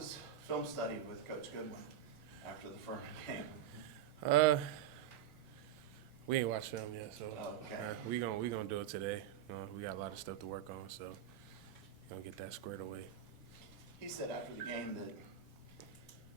was film study with Coach Goodwin after the Furman game? We ain't watched film yet, so Oh, okay. we gonna do it today. We got a lot of stuff to work on, so gonna get that squared away. He said after the game that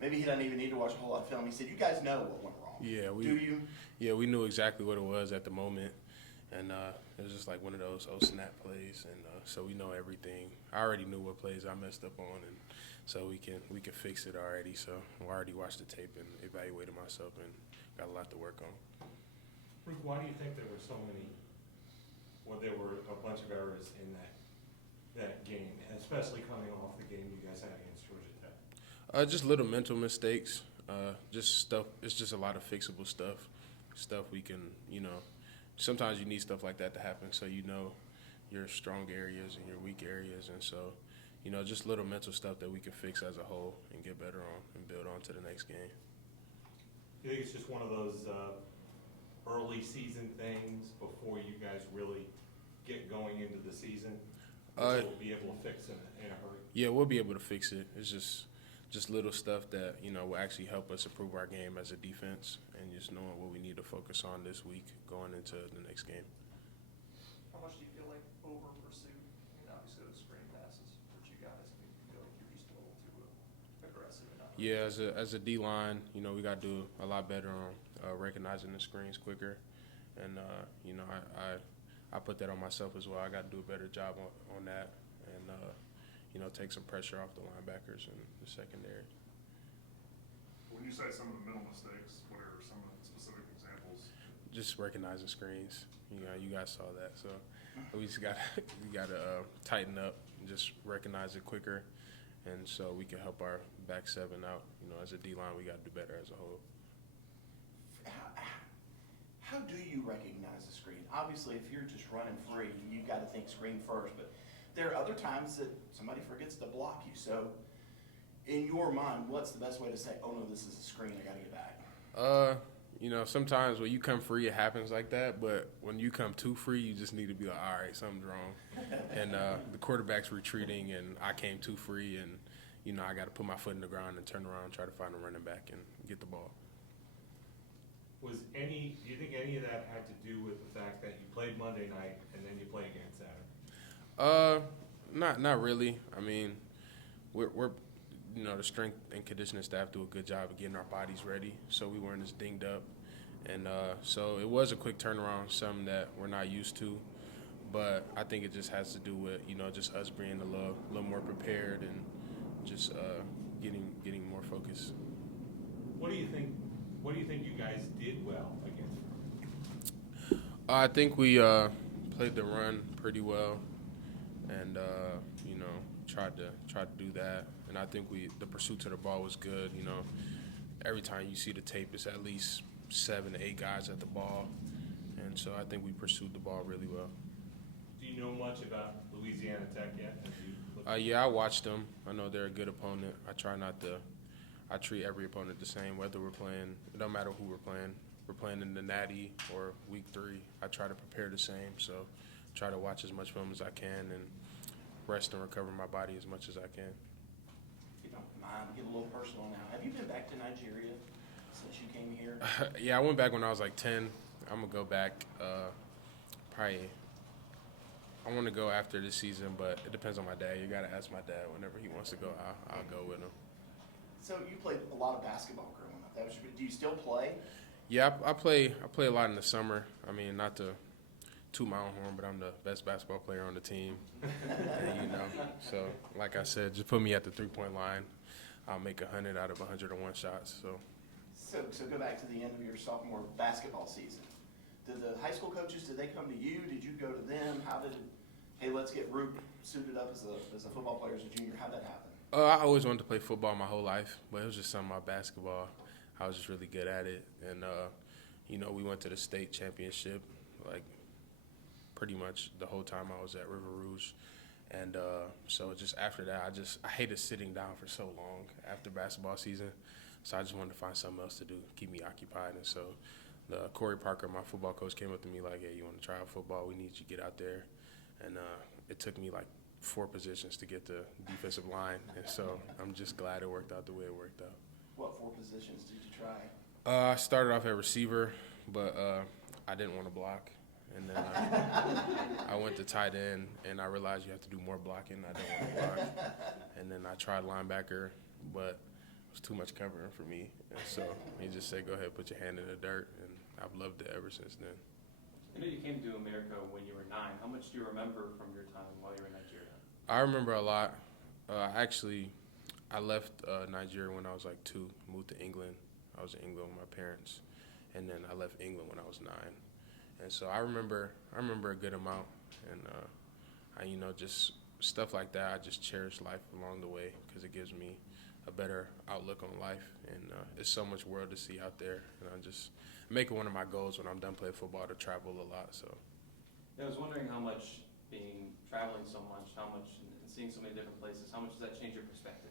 maybe he doesn't even need to watch a whole lot of film. He said, "You guys know what went wrong." Yeah, Do you? Yeah, we knew exactly what it was at the moment, and it was just like one of those snap plays, and so we know everything. I already knew what plays I messed up on, and so we can fix it already. So I already watched the tape and evaluated myself, and got a lot to work on. Ruke, why do you think there were a bunch of errors in that game, especially coming off the game you guys had against Georgia Tech? Just little mental mistakes. Just stuff. It's just a lot of fixable stuff. Stuff we can, sometimes you need stuff like that to happen, so you know your strong areas and your weak areas, and so, just little mental stuff that we can fix as a whole and get better on and build on to the next game. You think it's just one of those early season things before you guys really get going into the season? That you'll be able to fix in a hurry? Yeah, we'll be able to fix it. It's just little stuff that, will actually help us improve our game as a defense, and just knowing what we need to focus on this week going into the next game. How much do you feel like over pursuit? I mean, obviously those screen passes hurt you guys. I mean, you feel like you're just a little too aggressive and not. Yeah, as a D line, we got to do a lot better on recognizing the screens quicker, and I put that on myself as well. I got to do a better job on that, and take some pressure off the linebackers in the secondary. When you say some of the mental mistakes, what are some of the specific examples? Just recognizing screens. You guys saw that, so we just got tighten up and just recognize it quicker, and so we can help our back seven out. As a D line, we got to do better as a whole. How do you recognize the screen? Obviously, if you're just running free, you got to think screen first, but there are other times that somebody forgets to block you. So in your mind, what's the best way to say, oh no, this is a screen, I got to get back? Sometimes when you come free, it happens like that, but when you come too free, you just need to be like, all right, something's wrong. And the quarterback's retreating, and I came too free, and, I got to put my foot in the ground and turn around and try to find a running back and get the ball. Do you think any of that had to do with the fact that you played Monday night and then you play again Saturday? Not really. I mean, we're the strength and conditioning staff do a good job of getting our bodies ready, so we weren't as dinged up, and so it was a quick turnaround, something that we're not used to, but I think it just has to do with just us being a little more prepared and just getting more focused. What do you think you guys did well against? I think we played the run pretty well, and tried to do that. And I think the pursuit to the ball was good. Every time you see the tape, it's at least 7 to 8 guys at the ball, and so I think we pursued the ball really well. Do you know much about Louisiana Tech yet? Yeah, I watched them. I know they're a good opponent. I treat every opponent the same, whether we're playing. It don't matter who we're playing. We're playing in the Natty or Week 3. I try to prepare the same, so try to watch as much film as I can and rest and recover my body as much as I can. If you don't mind, get a little personal now. Have you been back to Nigeria since you came here? Yeah, I went back when I was like 10. I'm going to go back probably. I want to go after this season, but it depends on my dad. You got to ask my dad. Whenever he wants to go, I'll go with him. So you played a lot of basketball growing up. Do you still play? Yeah, I play a lot in the summer. I mean, not to toot my own horn, but I'm the best basketball player on the team. And, so like I said, just put me at the 3-point line. I'll make 100 out of 101 shots. So go back to the end of your sophomore basketball season. Did the high school coaches, did they come to you? Did you go to them? How did it, hey, let's get Ruke suited up as a football player as a junior? How'd that happen? I always wanted to play football my whole life, but it was just something about basketball. I was just really good at it. And, we went to the state championship, like, pretty much the whole time I was at River Rouge. And so just after that, I hated sitting down for so long after basketball season. So I just wanted to find something else to do, keep me occupied. And so Corey Parker, my football coach, came up to me like, hey, you want to try out football? We need you to get out there. And it took me like 4 positions to get the defensive line, and so I'm just glad it worked out the way it worked out. What 4 positions did you try? I started off at receiver, but I didn't want to block, and then I went to tight end, and I realized you have to do more blocking. I didn't want to block, and then I tried linebacker, but it was too much covering for me, and so he just said, "Go ahead, put your hand in the dirt," and I've loved it ever since then. I know you came to America when you were 9. How much do you remember from your time while you were in Nigeria? I remember a lot. I left Nigeria when I was like 2, moved to England. I was in England with my parents, and then I left England when I was 9. And so I remember a good amount, and just stuff like that. I just cherish life along the way because it gives me a better outlook on life, and it's so much world to see out there, and I just make it one of my goals when I'm done playing football to travel a lot. So Yeah, I was wondering how much traveling so much, how much and seeing so many different places, how much does that change your perspective?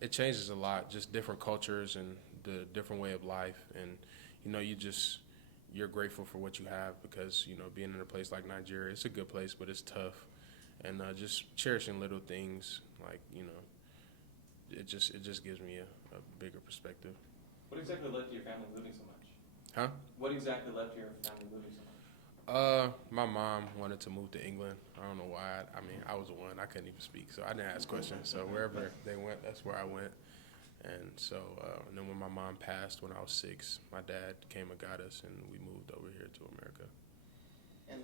it changes a lot, just different cultures and the different way of life, and you're grateful for what you have because being in a place like Nigeria, it's a good place, but it's tough, and just cherishing little things like it just gives me a bigger perspective. What exactly led to your family moving so much? Huh? What exactly led to your family moving so much? My mom wanted to move to England. I don't know why. I was one. I couldn't even speak, so I didn't ask questions. So wherever they went, that's where I went. And so, and then when my mom passed when I was 6, my dad came and got us, and we moved over here to America. And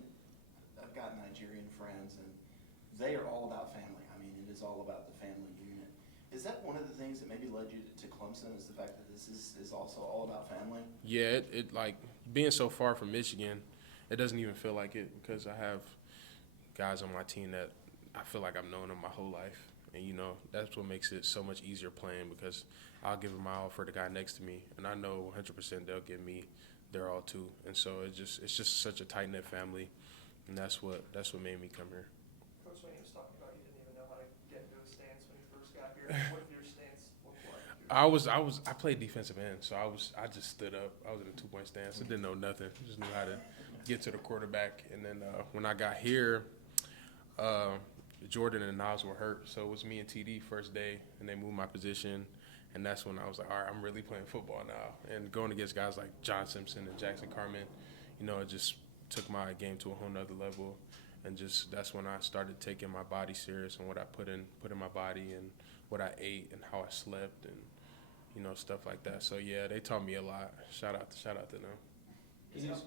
I've got Nigerian friends, and they are all about family. I mean, it is all about the family unit. Is that one of the things that maybe led you to Clemson, is the fact that this is also all about family? Yeah, it like being so far from Michigan, it doesn't even feel like it because I have guys on my team that I feel like I've known them my whole life. And, that's what makes it so much easier playing because I'll give them my all for the guy next to me. And I know 100% they'll give me their all too. And so it's just such a tight-knit family. And that's what made me come here. Coach, when he was talking about you didn't even know how to get into a stance when you first got here, what did your stance look like? I played defensive end, so I just stood up. I was in a 2-point stance. I didn't know nothing. Just knew how to get to the quarterback. And then when I got here, Jordan and Nas were hurt, so it was me and TD first day, and they moved my position, and that's when I was like, all right, I'm really playing football now. And going against guys like John Simpson and Jackson Carman, it just took my game to a whole nother level, and that's when I started taking my body serious and what I put in my body and what I ate and how I slept and stuff like that. So yeah, they taught me a lot. Shout out to them. I guess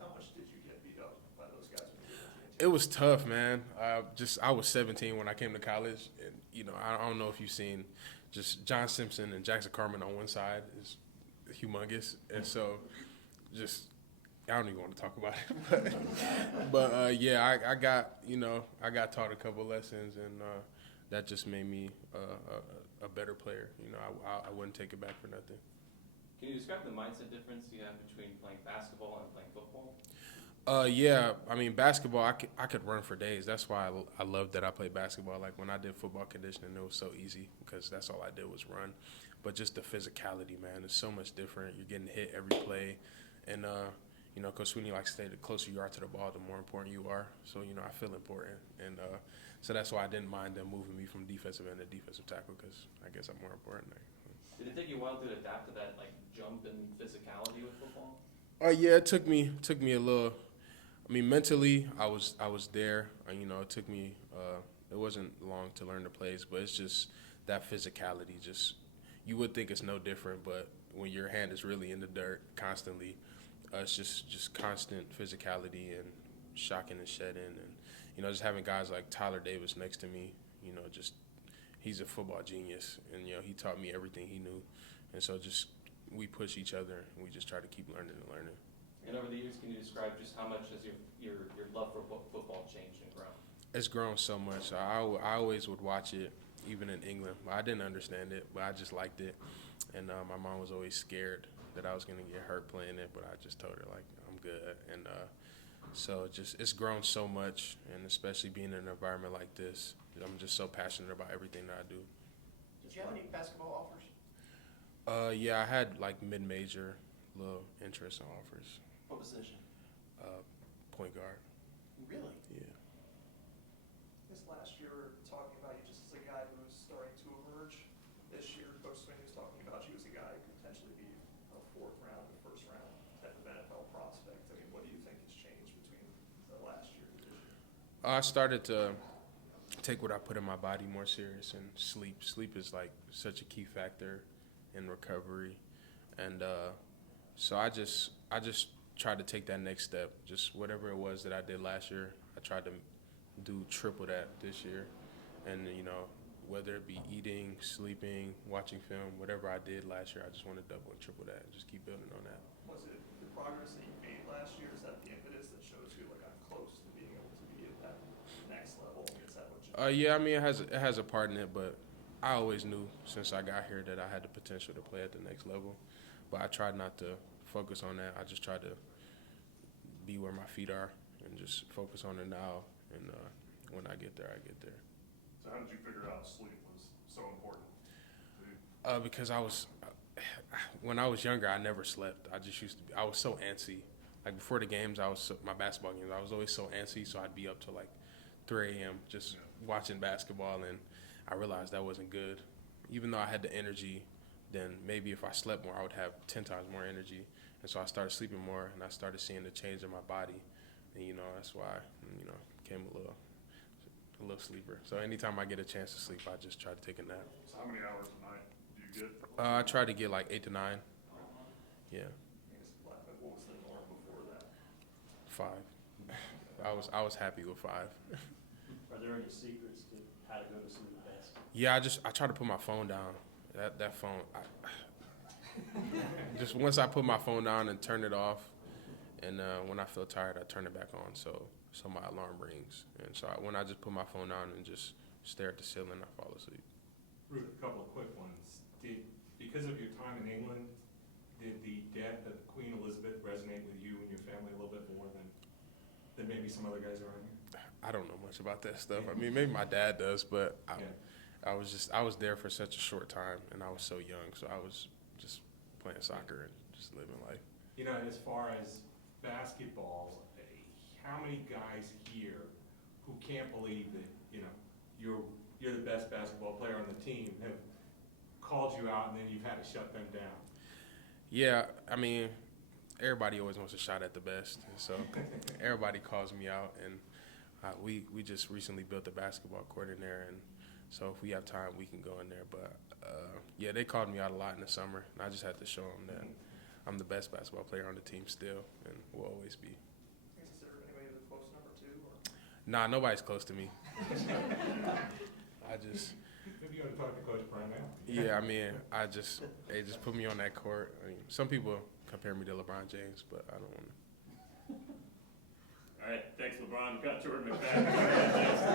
how much did you get beat up by those guys when you were in It was tough, man. I was 17 when I came to college, and I don't know if you've seen just John Simpson and Jackson Carman on one side is humongous, and so I don't even want to talk about it, but yeah, I got taught a couple lessons, and that just made me a better player. I wouldn't take it back for nothing. Can you describe the mindset difference you have between playing basketball and playing football? Yeah, basketball, I could run for days. That's why I love that I played basketball. Like when I did football conditioning, it was so easy because that's all I did was run. But just the physicality, man, is so much different. You're getting hit every play, and Coach Sweeney likes to say the closer you are to the ball, the more important you are. So I feel important, and so that's why I didn't mind them moving me from defensive end to defensive tackle because I guess I'm more important there. Did it take you a while to adapt to that jump in physicality with football? Yeah, it took me a little. Mentally, I was there. It took me. It wasn't long to learn the plays, but it's just that physicality. Just you would think it's no different, but when your hand is really in the dirt constantly, it's just constant physicality and shocking and shedding, and just having guys like Tyler Davis next to me. He's a football genius, and he taught me everything he knew, and so we push each other, and we just try to keep learning and learning. And over the years, can you describe just how much has your love for football changed and grown? It's grown so much. I always would watch it, even in England. I didn't understand it, but I just liked it. And my mom was always scared that I was going to get hurt playing it, but I just told her, I'm good. And so it's grown so much, and especially being in an environment like this, I'm just so passionate about everything that I do. Did you have any basketball offers? Yeah, I had mid-major little interest in offers. What position? Point guard. Really? Yeah. This last year were talking about you just as a guy who was starting to emerge. This year, Coach Sweeney was talking about you as a guy who could potentially be a fourth round or first round type of NFL prospect. I mean, what do you think has changed between the last year and this year? I started to take what I put in my body more serious, and sleep. Sleep is like such a key factor in recovery, and so I just tried to take that next step. Just whatever it was that I did last year, I tried to do triple that this year, and whether it be eating, sleeping, watching film, whatever I did last year, I just want to double and triple that and just keep building on that. Was it the progress that you made last year? Is that the impetus that shows you like I'm close to being able to be at that next level? Is that what you? Yeah, I mean it has a part in it, but I always knew since I got here that I had the potential to play at the next level. But I tried not to focus on that. I just tried to be where my feet are and just focus on it now. And when I get there, I get there. So how did you figure out sleep was so important to you? Because when I was younger, I never slept. I was so antsy. Like before the games, my basketball games, I was always so antsy, so I'd be up till like 3 a.m. just watching basketball, and I realized that wasn't good. Even though I had the energy, then maybe if I slept more, I would have 10 times more energy. And so I started sleeping more, and I started seeing the change in my body. And, that's why, became a little sleeper. So anytime I get a chance to sleep, I just try to take a nap. So how many hours a night do you get? I try to get like 8 to 9. Yeah. I guess what was the norm before that? 5. I was happy with 5. Are there any secrets to how to go to sleep best? Yeah, I try to put my phone down. That phone, just once I put my phone down and turn it off, and when I feel tired, I turn it back on. So my alarm rings, and so when I just put my phone down and just stare at the ceiling, I fall asleep. Ruke, a couple of quick ones. Because of your time in England, did the death of Queen Elizabeth resonate with you and your family a little bit more than maybe some other guys around here? I don't know much about that stuff. I mean, maybe my dad does, but I was there for such a short time, and I was so young, so I was just playing soccer and just living life. As far as basketball, how many guys here who can't believe that you're the best basketball player on the team have called you out and then you've had to shut them down? Yeah, I mean, everybody always wants a shot at the best, so everybody calls me out, and we just recently built a basketball court in there, and so if we have time, we can go in there. But yeah, they called me out a lot in the summer, and I just had to show them that I'm the best basketball player on the team still, and will always be. Is there anybody that's close number 2? Or? Nah, nobody's close to me. Maybe you ought to talk to Coach Brown now. Yeah, I mean, they just put me on that court. I mean, some people compare me to LeBron James, but I don't want to. All right, thanks, LeBron. We've got Jordan McFadden.